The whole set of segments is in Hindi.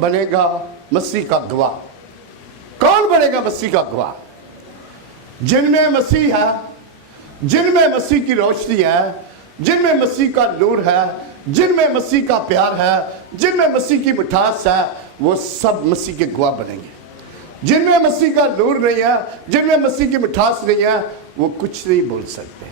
बनेगा मसीह का गवाह? कौन बनेगा मसीह का गवाह? जिनमें मसीह है, जिनमें मसीह की रोशनी है, जिनमें मसीह का नूर है, जिनमें मसीह का प्यार है, जिनमें मसीह की मिठास है, वो सब मसीह के गवाह बनेंगे। जिनमें मसीह का नूर नहीं है, जिनमें मसीह की मिठास नहीं है, वो कुछ नहीं बोल सकते।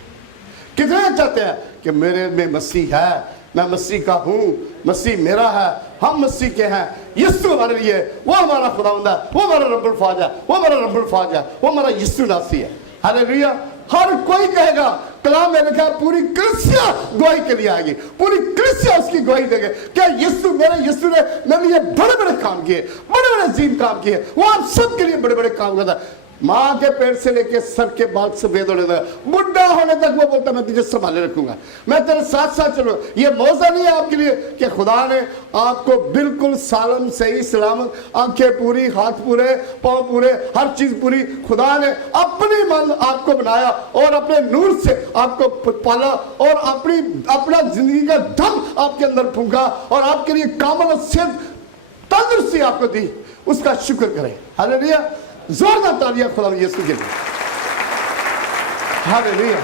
कितने चाहते हैं कि मेरे में मसीह है, मैं मसीह का हूं, मसीह मेरा है, हम मसीह के हैं, यीशु हमारे लिए, वो हमारा खुदावंद है, वो हमारा रब्बुल फाज है, वो हमारा रब्बुल फाज है, वो हमारा यीशु नासी है। हालेलुया। हर कोई कहेगा, कलाम में लिखा है पूरी कलीसिया गवाही के लिए आएगी, पूरी कलीसिया उसकी गवाही देंगे क्या यीशु ने मेरे लिए बड़े बड़े काम किए, बड़े बड़े अजीम काम किए, वो आप सबके लिए बड़े बड़े काम करता है। माँ के पैर से लेके सर के बाल सफेद होने तक, बुढ़ा होने तक वो बोलता मैं तुझे संभाले रखूंगा, मैं तेरे साथ साथ चलूंगा। ये मौका नहीं है आपके लिए कि खुदा ने आपको बिल्कुल सालम सही सलामत, आंखें पूरी, हाथ पूरे, पांव पूरे, हर चीज पूरी, खुदा ने अपनी मन आपको बनाया और अपने नूर से आपको पाला और अपना जिंदगी का दम आपके अंदर फूंका और आपके लिए कामल सेहत तंदुरुस्ती आपको दी। उसका शुक्र करें। हालेलुया। जोरदार तालियां खुदा यीशु के लिए। हालेलुया।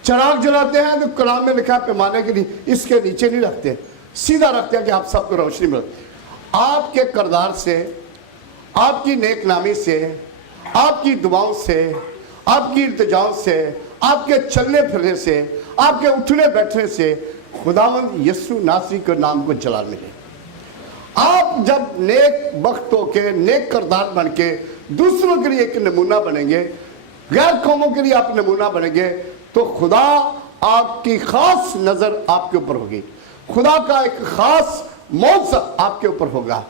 चिराग जलाते हैं तो कलाम में लिखा पैमाने के लिए इसके नीचे नहीं रखते, सीधा रखते हैं कि आप सबको रोशनी मिले। आपके किरदार से, आपकी नेक नामी से, आपकी दुआओं से, आपकी इल्तिजाओं से, आपके चलने फिरने से, आपके उठने बैठने से खुदावंद यीशु नासी के नाम को जलाल मिले। आप जब नेक वक्त होके, नेक किरदार बन के दूसरों के लिए एक नमूना बनेंगे, गैर कौमों के लिए आप नमूना बनेंगे, तो खुदा आपकी खास नजर आपके ऊपर होगी, खुदा का एक खास मौका आपके ऊपर होगा।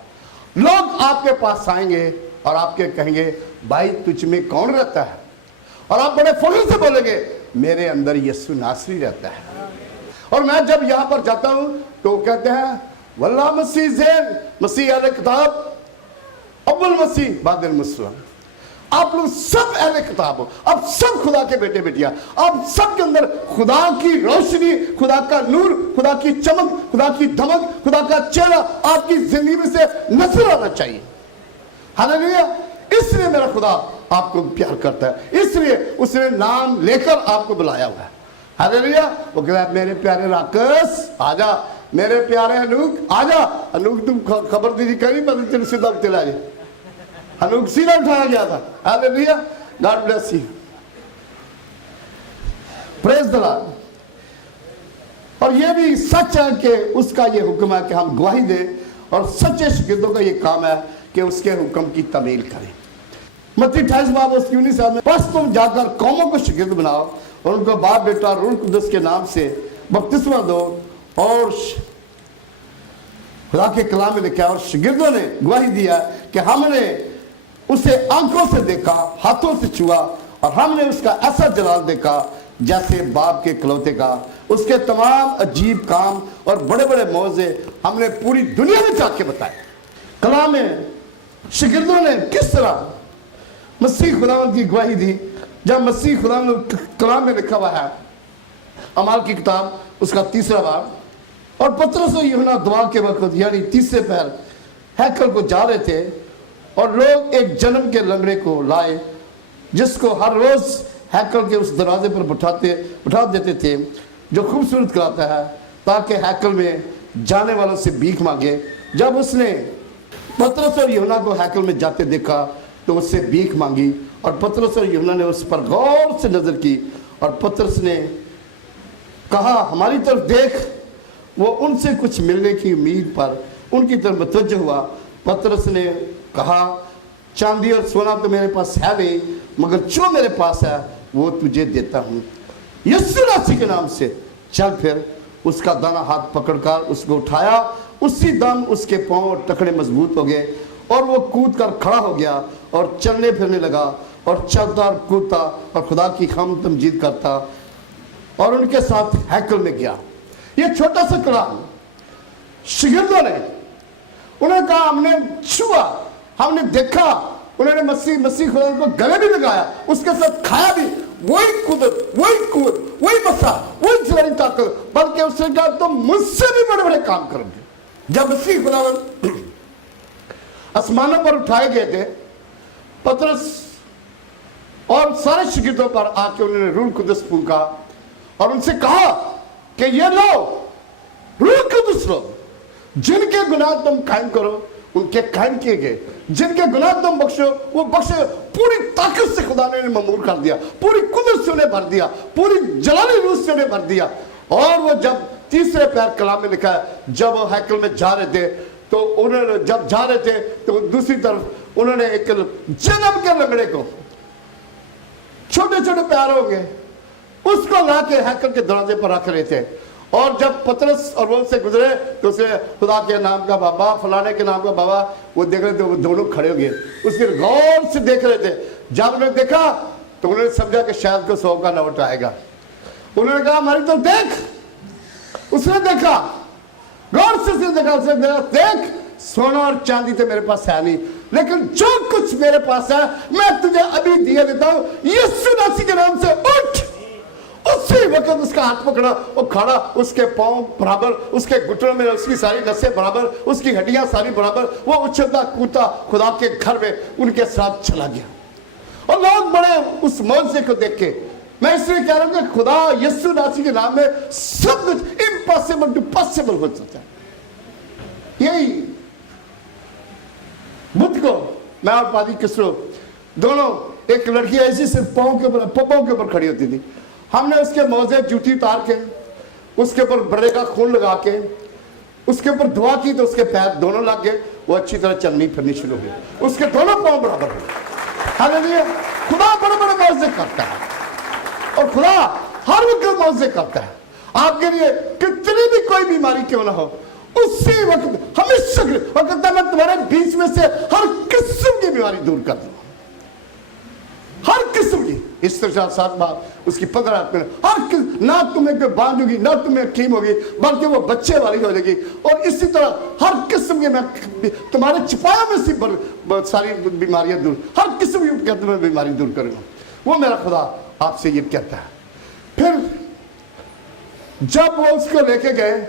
लोग आपके पास आएंगे और आपके कहेंगे भाई तुझ में कौन रहता है, और आप बड़े फख्र से बोलेंगे मेरे अंदर यीशु नासरी रहता है। और मैं जब यहां पर जाता हूं तो कहते हैं वल्लाह मसीह ज़ैन, मसीह अहले किताब, अव्वल मसीह बादल मुस्लिम। आप लोग सब अहले किताब हो, आप सब खुदा के बेटे बेटियां, आप सब के अंदर खुदा की रोशनी, खुदा का नूर, खुदा की चमक, खुदा की धमक, खुदा का चेहरा आपकी जिंदगी में से नजर आना चाहिए। हालेलुया। इसलिए मेरा खुदा आपको प्यार करता है, इसलिए उसने नाम लेकर आपको बुलाया हुआ है। हालेलुया। वो कहता है मेरे प्यारे राकस आजा, मेरे प्यारे अनूक आजा। अनूक तुम खबर दीजिए करी मैं तेरे सीधा उठा जाए, अनूक सीधा उठाया गया था। Hallelujah. God bless you, praise the Lord. और ये भी सच है कि उसका ये हुक्म है कि हम गवाही दें, और सच्चे शागिर्दों का ये काम है कि उसके हुक्म की तमील करें। मत्ती 28 बाब उसकी 19 में बस तुम जाकर कौमों को शागिर्द बनाओ और उनको बाप बेटा रूह कुदस के नाम से बपतिस्मा दो, और खुदा के कलाम में लिखा और शागिर्दों ने गवाही दिया कि हमने उसे आंखों से देखा, हाथों से छुआ, और हमने उसका ऐसा जलाल देखा जैसे बाप के इकलौते का। उसके तमाम अजीब काम और बड़े बड़े मौजे हमने पूरी दुनिया में जाके बताए। कलाम में शागिर्दों ने किस तरह मसीह खुदावंद की गवाही दी। जब मसीह खुदावंद कलाम में लिखा हुआ है, अमाल की किताब उसका 3रा बाब, और पतरस और यूहन्ना दुआ के वक्त यानी तीसरे पैर हैकल को जा रहे थे, और लोग एक जन्म के लंगड़े को लाए जिसको हर रोज हैकल के उस दरवाजे पर बिठा देते थे, जो खूबसूरत कराता है, ताकि हैकल में जाने वालों से भीख मांगे। जब उसने पतरस और यूहन्ना को हैकल में जाते देखा तो उससे भीख मांगी, और पतरस और यूहन्ना ने उस पर गौर से नजर की, और पतरस ने कहा हमारी तरफ देख। वो उनसे कुछ मिलने की उम्मीद पर उनकी तरफ मुतवज्जह हुआ। पतरस ने कहा चांदी और सोना तो मेरे पास है नहीं, मगर जो मेरे पास है वो तुझे देता हूँ, यीशु नासी के नाम से चल। फिर उसका दाना हाथ पकड़कर उसको उठाया, उसी दम उसके पांव और टखने मजबूत हो गए, और वो कूद कर खड़ा हो गया और चलने फिरने लगा, और चलता और कूदता और खुदा की खाम तमजीद करता, और उनके साथ हैकल में गया। ये छोटा सा कलाम शागिर्दों ने, उन्होंने कहा हमने छुआ, हमने देखा, उन्होंने मसीह खुदा को गले भी लगाया, उसके साथ खाया भी। वही कुदरत, वही कुवत, वही बसा, वही जलाली ताकत, बल्कि उसने कहा तुम मुझसे भी बड़े बड़े काम करोगे। जब मसीह खुदावन आसमानों पर उठाए गए थे, पतरस और सारे शिगिर्दों पर आके उन्होंने रूह कुदस फूंका और उनसे कहा कि ये लो रूह कुदस लो, जिनके गुनाह तुम कायम करो उनके कायम किए गए, जिनके गुनाह तुम बख्शो वो बख्शे। पूरी ताकत से खुदा ने ममूर कर दिया, पूरी कुदरत से उन्हें भर दिया, पूरी जलाली रूह से उन्हें भर दिया। और वो जब तीसरे पैर कलाम में लिखा है, जब वो हैकल में जा रहे थे तो उन्होंने जब जा रहे थे तो दूसरी तरफ उन्होंने एक जन्म के लंगड़े को, छोटे छोटे पैर होंगे, उसको ला के हैकल के दरवाजे पर रख रहे थे। और जब पतरस और वो से गुजरे तो उसे खुदा के नाम का बाबा, फलाने के नाम का बाबा, वो देख रहे थे, वो दोनों खड़े हो गए, उसके गौर से देख रहे थे। जब उन्होंने देखा तो उन्होंने समझा कि शायद को 100 का नोट आएगा। उन्होंने कहा हमारी तो देख। उसने देखा, गौर से देखा, उसने देख सोना और चांदी तो मेरे पास है नहीं, लेकिन जो कुछ मेरे पास है मैं तुझे अभी दिए देता हूं, यीशु मसीह के नाम से उठ। उसी वक्त उसका हाथ पकड़ा, वो खड़ा, उसके पांव बराबर, उसके घुटनों में उसकी सारी नसें बराबर, उसकी हड्डियां सारी बराबर, वो उछलता कूदता खुदा के घर में उनके साथ चला गया। और लोग बड़े उस मौजे को देख के, मैं इसलिए कह रहा हूं कि खुदा यीशु मसीह के नाम में सब कुछ इम्पॉसिबल टू पॉसिबल हो सकता है। यही बुद्ध को मैं और पादी किसरो दोनों, एक लड़की ऐसी सिर्फ पांव के ऊपर, पप्पों के ऊपर खड़ी होती थी, हमने उसके मोजे जूती उतार के, उसके ऊपर बड़े का खून लगा के, उसके ऊपर दुआ की तो उसके पैर दोनों लग गए, वो अच्छी तरह चलनी फिरनी शुरू हुई, उसके दोनों पांव बराबर हो गए। हालेलुया। खुदा बड़े बड़े मौजे करता है और खुदा हर वक्त मौजे करता है आपके लिए, कितनी भी कोई बीमारी क्यों ना हो, उसी वक्त हमेशा वक्त मैं तुम्हारे बीच में से हर किस्म की बीमारी दूर कर दूंगा, हर किस्म की। इस तरह 7 बार उसकी 15 में हर ना तुम्हें कोई बांध होगी, ना तुम्हें कीम होगी, बल्कि वो बच्चे वाली हो जाएगी। और इसी तरह हर किस्म के मैं तुम्हारे छिपाया में से सारी बीमारियां दूर, हर किस्म की मैं बीमारी दूर करूंगा। वो मेरा खुदा आपसे ये कहता है। फिर जब वो उसको लेके गए,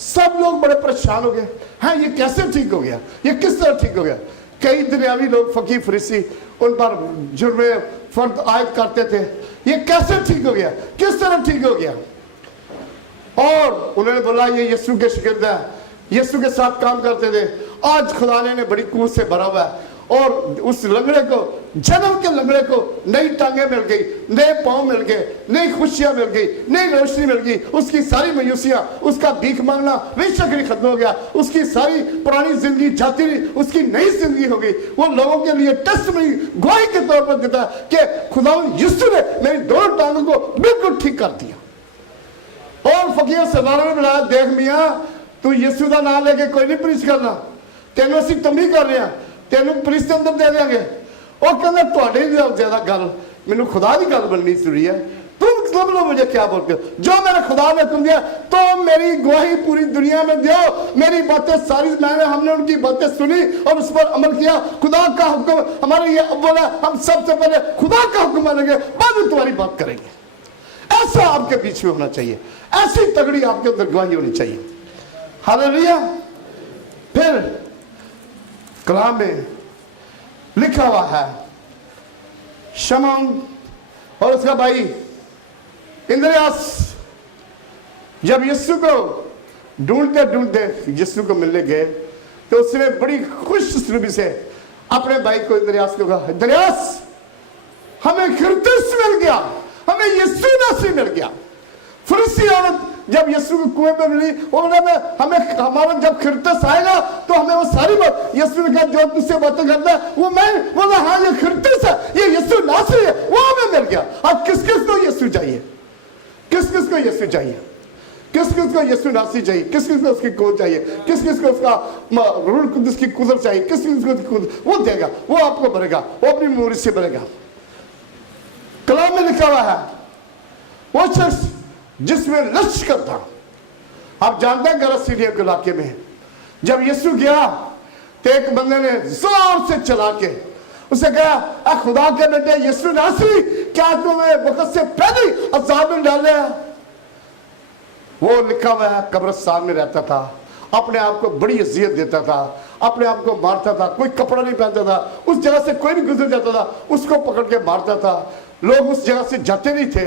सब लोग बड़े परेशान हो गए, हैं ये कैसे ठीक हो गया, ये किस तरह ठीक हो गया। कई दुनियावी लोग, फकीर फरीसी, उन पर जुर्मे फर्द आयद करते थे, ये कैसे ठीक हो गया, किस तरह ठीक हो गया। और उन्होंने बोला ये यीशु के शागिर्द है, यीशु के साथ काम करते थे। आज खुदा ने बड़ी कुवत से भरा हुआ है और उस लंगड़े को, जन्म के लंगड़े को नई टांगे मिल गई, नए पांव मिल गए, नई खुशियां मिल गई, नई रोशनी मिल गई। उसकी सारी मायूसियां, उसका भीख मांगना बेशक खत्म हो गया, उसकी सारी पुरानी जिंदगी जाती रही, उसकी नई जिंदगी हो गई। वो लोगों के लिए टेस्टमनी, गवाही के तौर पर देता कि खुदा यीशु ने मेरी दोनों टांगों को बिल्कुल ठीक कर दिया। और फकीर सरदारों ने बुलाया, देख मियां तू यीशु का नाम लेके कोई नहीं प्रीच करना, तेन असीं तंबी कर रहे हैं, तेन पुलिस के अंदर दे देंगे। और कहना थोड़े ज्यादा गल मैनू खुदा की गल बननी जरूरी है, तुम सब लोग मुझे क्या बोलते हो, जो मेरा खुदा ने तुम दिया तो मेरी गवाही पूरी दुनिया में दो। मेरी बातें सारी हमने उनकी बातें सुनी और उस पर अमल किया। खुदा का हुक्म हमारे ये बोला, हम सबसे पहले खुदा का हुक्म मानेंगे, बाद में तुम्हारी बात करेंगे। ऐसा आपके बीच में होना चाहिए, ऐसी तगड़ी आपके अंदर गवाही होनी चाहिए। हालेलुया। फिर कलाम में लिखा हुआ है, शमौन और उसका भाई इंद्रियास जब यीशु को ढूंढते ढूंढते यीशु को मिलने गए तो उसने बड़ी खुश रूपी से अपने भाई को, इंद्रियास को कहा, इंद्रियास हमें क्रिस्टस मिल गया, हमें यीशु मसीह मिल गया। फरीसी औरत जब यीशु को कुएं पे मिली, उन्होंने हमें हमारा जब क्रिस्टस आएगा तो हमें वो सारी बात, यीशु ने कहा जो तुझसे बातें करता है वो मैं बोला, हाँ ये क्रिस्टस है, ये यीशु नासरी है, वो हमें मिल गया। अब किस किस को यीशु चाहिए, किस किस को यीशु चाहिए, किस किस को यीशु नासरी चाहिए, किस किस को उसकी कोद चाहिए, किस किस को उसका रूह कुदस की कुदरत चाहिए, किस किस को वो देगा, वो आपको भरेगा, वो अपनी मूर्ति से भरेगा। कलाम में लिखा हुआ है, वो शख्स जिसमें लश्कर था, आप जानते हैं गरसीलिया के इलाके में जब यीशु गया तो एक बंदे ने जोर से चला के उसे कहा, खुदा के बेटे यीशु नासरी, क्या तुम्हें वक्त से पहले अजाब में डाले? वो लिखा हुआ है कब्रिस्तान में रहता था, अपने आप को बड़ी अजियत देता था, अपने आप को मारता था, कोई कपड़ा नहीं पहनता था, उस जगह से कोई भी गुजर जाता था उसको पकड़ के मारता था, लोग उस जगह से जाते नहीं थे।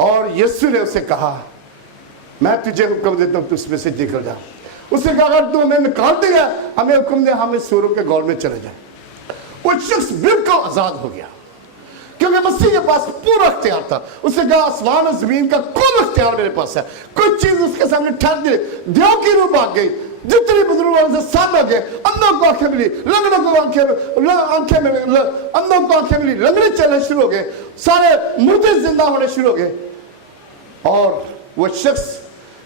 और यीशु ने उसे कहा मैं तुझे हुक्म देता हूं, तू उसमें से निकल जा। उसने कहा अगर तू हमें निकाल देगा, हमें हुक्म दे हमें सूरों के गौर में चले जाए। वो शख्स बिल्कुल आजाद हो गया क्योंकि मसीह के पास पूरा अख्तियार था। उसने कहा आसमान और जमीन का कुल अख्तियार मेरे पास है, कोई चीज उसके सामने ठहर दे। देव की रूह भाग गई, जितनी बुजुर्ग वाले से सामने गए, अंधों को आंखें मिली, लंगड़ों को आंखें मिली, अंधों को आंखें मिली, लंगड़े चलने शुरू हो गए, सारे मुर्दे जिंदा होने शुरू हो गए। और वो शख्स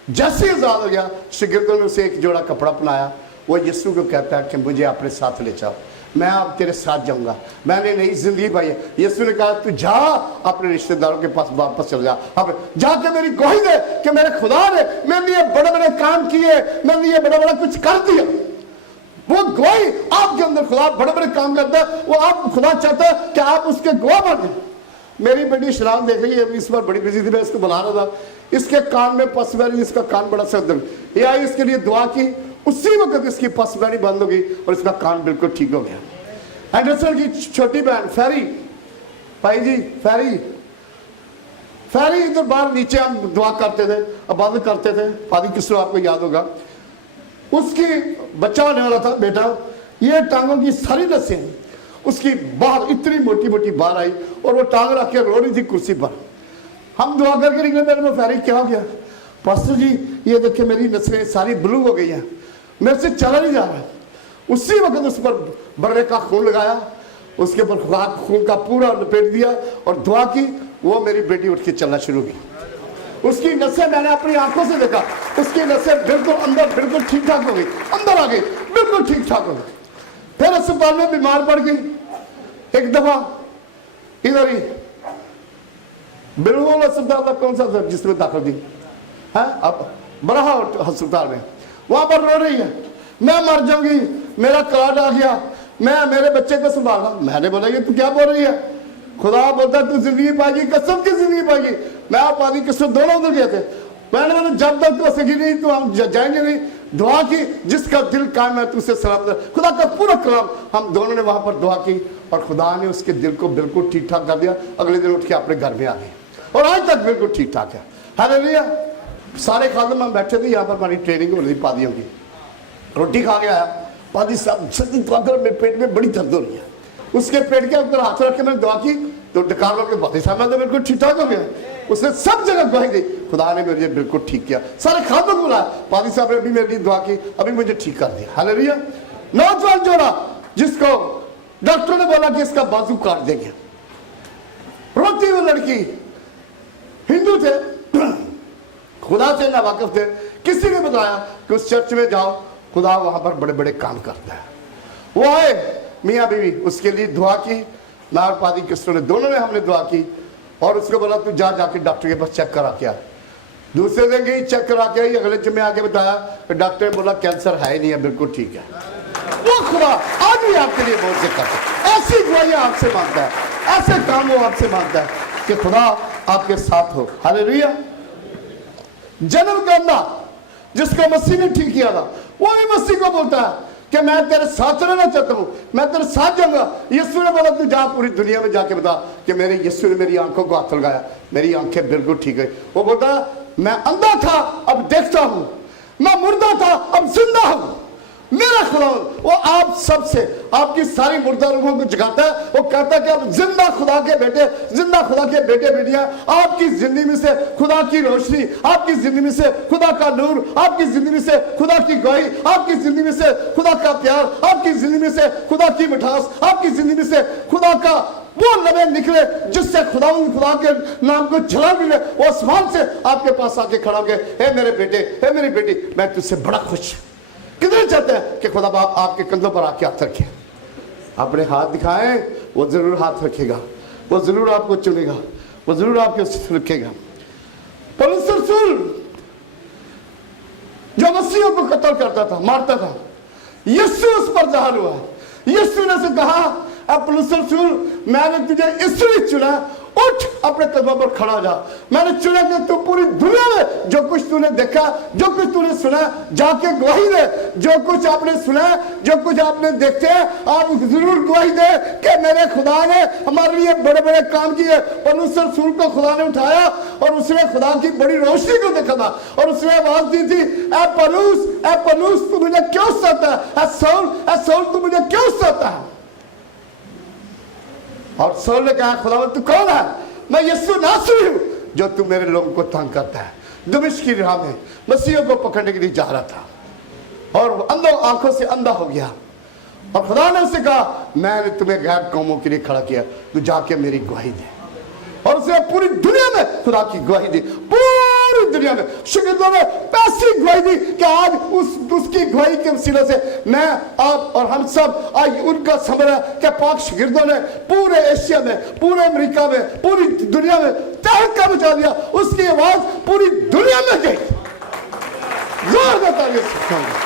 जैसे आजाद हो गया, शागिर्दों ने उसे एक जोड़ा कपड़ा पहनाया। वो यीशु को कहता है कि मुझे अपने साथ ले जाओ, मैं अब तेरे साथ जाऊंगा, मैंने नई जिंदगी पाई है। यीशु ने कहा तू जा अपने रिश्तेदारों के पास वापस चल जा, अब जाके मेरी गवाही दे कि मेरे खुदा ने मेरे लिए बड़े बड़े काम किए, मेरे लिए बड़ा बड़ा कुछ कर दिया। वो गवाही आपके अंदर, खुदा बड़े बड़े काम करता है, वो आप खुदा चाहता है कि आप उसके गवाह बने। मेरी बेटी शराब देख रही है, इस बार बड़ी बिजी थी, मैं इसको बुला रहा था, इसके कान में पस बैरी, इसका कान बड़ा सा दर्द, ये आई, इसके लिए दुआ की, उसी वक्त इसकी पस बैरी बंद हो गई और इसका कान बिल्कुल ठीक हो गया। एंडरसन की छोटी बहन फेरी, भाई जी फेरी इधर बाहर नीचे हम दुआ करते थे, इबादत करते थे, फादी किसको आपको याद होगा, उसकी बच्चा होने वाला था बेटा, ये टांगों की सारी नसें उसकी बाहर इतनी मोटी मोटी बाहर आई और वो टांग रख के रो रही थी कुर्सी पर। हम दुआ करके निकले, मेरे में फेरी क्या हो गया पास्टर जी, ये देखिए मेरी नसें सारी ब्लू हो गई हैं, मेरे से चला नहीं जा रहा। उसी वक्त उस पर बर्रे का खून लगाया, उसके ऊपर खून का पूरा लपेट दिया और दुआ की, वो मेरी बेटी उठ के चलना शुरू की। उसकी नसें मैंने अपनी आंखों से देखा, उसकी नसें बिल्कुल अंदर बिल्कुल ठीक ठाक हो गई, अंदर आ गई, बिल्कुल ठीक ठाक हो गई। फिर अस्पताल में बीमार पड़ गई, एक दफा इधर ही बिल्कुल अस्पताल था, कौन सा था जिसमें दाखिल थी है, अब बड़ा अस्पताल में, वहां पर रो रही है, मैं मर जाऊंगी, मेरा कार्ड आ गया, मैं मेरे बच्चे को संभालना। मैंने बोला ये तू क्या बोल रही है, खुदा बोलता तू जिंदगी पाएगी, कसम की जिंदगी पाएगी। मैं आप आदि कसम दोनों उधर गए थे, मैंने बोला जब तक तू सगी नहीं तो हम जाएंगे नहीं। दुआ की, जिसका दिल कायम है तुझसे सलामत, खुदा का पूरा कलाम, हम दोनों ने वहां पर दुआ की और खुदा ने उसके दिल को बिल्कुल ठीक ठाक कर दिया। अगले दिन उठ के अपने घर में आ गए और आज तक बिल्कुल ठीक ठाक है। हालेलुया। सारे खादम हम बैठे थे, यहाँ पर हमारी ट्रेनिंग हो रही थी पादियों की, रोटी खा के आया, पादी साहब सच्ची दुआ कर, मेरे पेट में बड़ी दर्द हो रही है। उसके पेट के ऊपर हाथ रख के मैंने दुआ की तो डकार के पादी साहब मैं तो बिल्कुल ठीक ठाक हो गया। उसने सब जगह गवाही दी, खुदा ने मेरे बिल्कुल ठीक किया। सारे खादों को बुलाया, पादी साहब ने भी मेरे लिए दुआ की, अभी मुझे ठीक कर दिया। हालेलुया। नौजवान जोड़ा जिसको डॉक्टर ने बोला कि इसका बाजू काट देंगे, रोती हुई लड़की, हिंदू थे, खुदा से ना वाकिफ थे, किसी ने बताया कि उस चर्च में जाओ, खुदा वहां पर बड़े बड़े काम करता है। वो आए मियाँ बीवी, उसके लिए दुआ की, नार पादी किस्टों ने, दोनों ने हमने दुआ की और उसको बोला तू जा जाके डॉक्टर के पास चेक करा के आ। दूसरे दिन गई, चेक करा के आई, अगले जुम्मे आके बताया कि डॉक्टर ने बोला कैंसर है ही नहीं है, बिल्कुल ठीक है। वो खुदा आज भी आपके लिए बहुत से करता है, ऐसी दुआएं आपसे मांगता है, ऐसे काम वो आपसे मांगता है कि खुदा आपके साथ हो। हालेलुया। जन्म का अंधा जिसको मसीह ने ठीक किया था, वो भी मसीह को बोलता है कि मैं तेरे साथ रहना चाहता हूं, मैं तेरे साथ जाऊंगा। यीशु ने बोला तू जा पूरी दुनिया में जाके बता कि मेरे यीशु ने मेरी आंखों को हाथ लगाया, मेरी आंखें बिल्कुल ठीक है। वो बोलता मैं अंधा था अब देखता हूं, मैं मुर्दा था अब जिंदा हूं। मेरा खुदा वो आप सबसे आपकी सारी मुर्दा रूहों को जगाता है। वो कहता है कि अब जिंदा खुदा के बेटे, जिंदा खुदा के बेटे बेटियां, आपकी जिंदगी में से खुदा की रोशनी, आपकी जिंदगी में से खुदा का नूर, आपकी जिंदगी में से खुदा की गवाही, आपकी जिंदगी में से खुदा का प्यार, आपकी जिंदगी में से खुदा की मिठास, आपकी जिंदगी में से खुदा का वो लबे निकले जिससे खुदा के नाम को जला मिले। वो आसमान से आपके पास आके खड़ा हो गए, हे मेरे बेटे, हे मेरी बेटी, मैं तुझसे बड़ा खुश। कितने चाहते हैं कि खुदा बाप आपके कंधों पर आके हाथ रखे, अपने हाथ दिखाएं, वो जरूर हाथ रखेगा, वो जरूर आपको चुनेगा, वो जरूर आपके रखेगा। पौलुस रसूल जो मसीहों को कत्ल करता था, मारता था, यीशु उस पर ज़ाहिर हुआ। यीशु ने से कहा अब पौलुस रसूल मैंने तुझे इसलिए चुना उठ, अपने कदमों पर खड़ा जा। मैंने चुना कि तू पूरी दुनिया में जो कुछ तूने देखा, जो कुछ तूने सुना, जाके गवाही दे। जो कुछ आपने सुना, जो कुछ आपने देखे, आप जरूर गवाही दे कि मेरे खुदा ने हमारे लिए बड़े बड़े काम किए। पौलुस रसूल को खुदा ने उठाया और उसने खुदा की बड़ी रोशनी को देखा था और उसने आवाज दी थी, ए पौलुस तू मुझे क्यों सताता है? ए सौल तू मुझे क्यों सताता है? और सौल ने कहा, खुदावंद तू कौन है? मैं यीशु नासरी हूं जो तू मेरे लोगों को तंग करता है। दमिश्क की राह में मसीह को पकड़ने के लिए जा रहा था और अंधों आंखों से अंधा हो गया और खुदा ने उसे कहा, मैंने तुम्हें गैर कौमों के लिए खड़ा किया, तू जाके मेरी गवाही दे। और उसने पूरी दुनिया में खुदा की गवाही दी, पूरी दुनिया में शागिर्दों ने ऐसी गवाही दी कि आज उसकी गवाही के वसीले से मैं, आप और हम सब आज उनका समझ है कि पाक शागिर्दों ने पूरे एशिया में, पूरे अमेरिका में, पूरी दुनिया में तहलका मचा दिया। उसकी आवाज पूरी दुनिया में गई। जोरदार तालियां से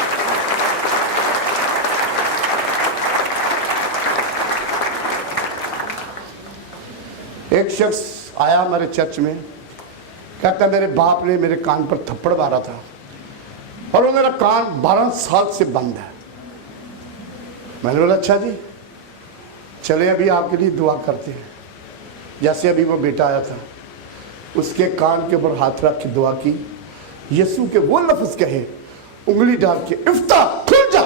एक शख्स आया हमारे चर्च में, कहता मेरे बाप ने मेरे कान पर थप्पड़ मारा था और वो मेरा कान 12 साल से बंद है। मैंने बोला अच्छा जी, चले अभी आपके लिए दुआ करते हैं। जैसे अभी वो बेटा आया था, उसके कान के ऊपर हाथ रख के दुआ की, यीशु के वो लफ्ज कहे, उंगली डाल के, इफ्ता खुल जा।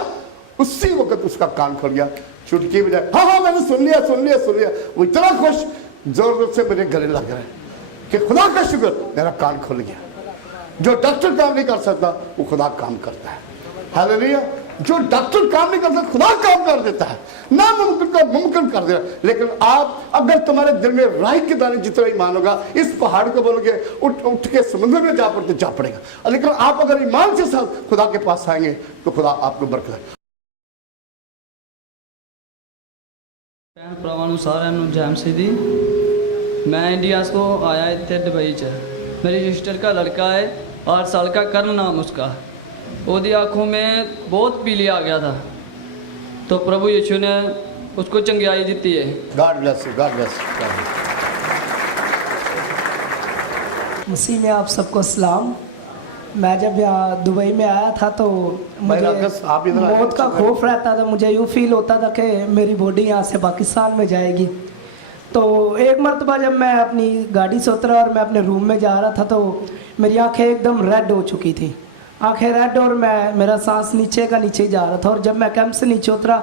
उसी वक्त उसका कान खुल गया। चुटकी बजाय, हाँ मैंने सुन लिया। वो इतना खुश, जोर जोर से मेरे गले लग रहा है कि खुदा का शुक्र, मेरा कान खुल गया। जो डॉक्टर काम नहीं कर सकता वो खुदा काम करता है। हालेलुया। जो डॉक्टर काम नहीं कर सकता खुदा काम कर देता है, नामुमकिन को मुमकिन कर देता है। लेकिन आप अगर तुम्हारे दिल में राई के दाने जितना ईमान होगा, इस पहाड़ को बोलोगे उठ के समुद्र में जा पड़ते जा पड़ेगा। लेकिन आप अगर ईमान के साथ खुदा के पास आएंगे तो खुदा आपको बरकत। मैं इंडिया को आया इतने दुबई च। मेरी सिस्टर का लड़का है, 8 साल का, कर्ण नाम उसका। ओदी आँखों में बहुत पीली आ गया था, तो प्रभु यीशु ने उसको चंगियाई दी है। God bless you, God bless you. मसीह में आप सबको सलाम। मैं जब यहाँ दुबई में आया था तो मुझे मौत का खौफ रहता था। मुझे यूँ फील होता था कि मेरी बॉडी यहाँ से पाकिस्तान में जाएगी। तो एक मरतबा जब मैं अपनी गाड़ी से उतरा और मैं अपने रूम में जा रहा था तो मेरी आंखें एकदम रेड हो चुकी थी, आंखें रेड, और मेरा सांस नीचे का नीचे जा रहा था। और जब मैं कैंप से नीचे उतरा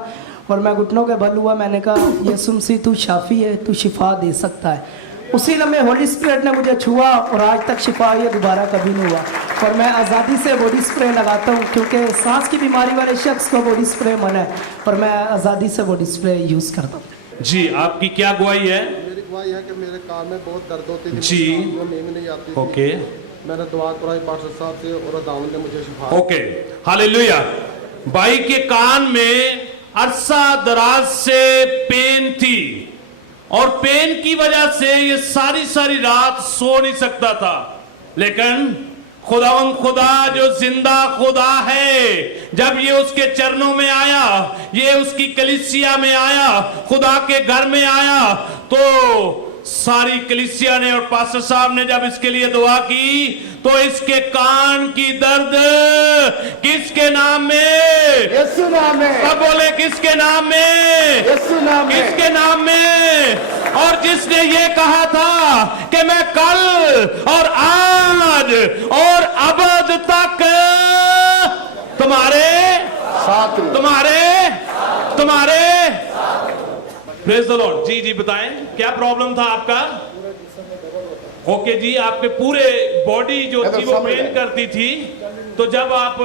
और मैं घुटनों के बल हुआ, मैंने कहा यीशु मसीह तू शाफी है, तू शिफा दे सकता है। उसी लम्हे होली स्पिरिट ने मुझे छुआ और आज तक शिफा ये दोबारा कभी नहीं हुआ। और मैं आज़ादी से बॉडी स्प्रे लगाता हूँ क्योंकि सांस की बीमारी वाले शख्स को बॉडी स्प्रे मना है, और मैं आज़ादी से बॉडी स्प्रे यूज़ करता हूँ। जी, आपकी क्या गवाही है? मेरी गवाही है कि मेरे कान में बहुत दर्द होती थी जी, नींद नहीं आती थी। ओके, मैंने दुआ कराई पास्टर साहब से और दाऊद ने मुझे शिफा। Okay, hallelujah. भाई के कान में अरसा दराज से पेन थी और पेन की वजह से ये सारी रात सो नहीं सकता था। लेकिन खुदावंद खुदा जो जिंदा खुदा है, जब ये उसके चरणों में आया, ये उसकी कलीसिया में आया, खुदा के घर में आया, तो सारी कलीसिया ने और पास्टर साहब ने जब इसके लिए दुआ की तो इसके कान की दर्द किसके नाम में? यीशु नाम में। सब बोले किसके नाम में? यीशु नाम में। किसके नाम में? और जिसने ये कहा था कि मैं कल और आज और अबद तक तुम्हारे साथ में, तुम्हारे प्रेज द लॉर्ड। जी बताएं, क्या प्रॉब्लम था आपका? ओके जी, आपके पूरे बॉडी जो थी वो पेन करती थी। तो जब आप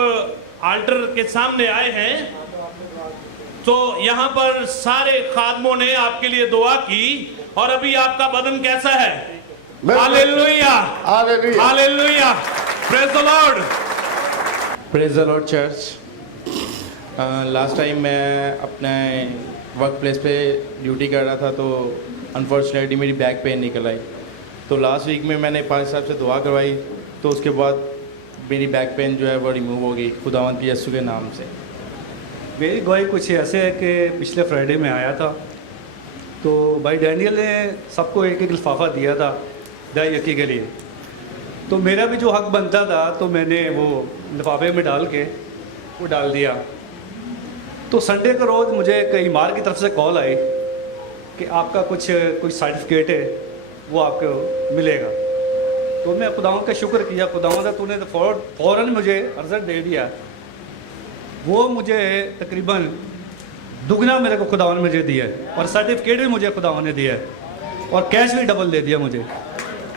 आल्टर के सामने आए हैं तो यहाँ पर सारे खादमों ने आपके लिए दुआ की और अभी आपका बदन कैसा है? Hallelujah, hallelujah, praise the Lord, praise the Lord church. Last time मैं अपने वर्क प्लेस पे ड्यूटी कर रहा था तो अनफॉर्चुनेटली मेरी बैक पेन निकल आई। तो लास्ट वीक में मैंने पास्टर साहब से दुआ करवाई तो उसके बाद मेरी बैक पेन जो है वो रिमूव हो गई खुदावंद यीशु के नाम से। मेरी गवाही कुछ ऐसे है कि पिछले फ्राइडे में आया था तो भाई डैनियल ने सबको एक एक लिफाफा दिया था दाई यकी के लिए। तो मेरा भी जो हक बनता था तो मैंने वो लिफाफे में डाल के वो डाल दिया। तो संडे का रोज़ मुझे कई मार की तरफ से कॉल आई कि आपका कुछ सर्टिफिकेट है वो आपको मिलेगा। तो मैं खुदावंद का शुक्र किया, खुदावंद तूने तो फ़ौरन मुझे रिजल्ट दे दिया। वो मुझे तकरीबन दुगना मेरे को खुदावंद ने मुझे दिया है और सर्टिफिकेट भी मुझे खुदावंद ने दिया है और कैश भी डबल दे दिया मुझे।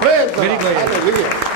Praise the Very Lord. good. Hallelujah.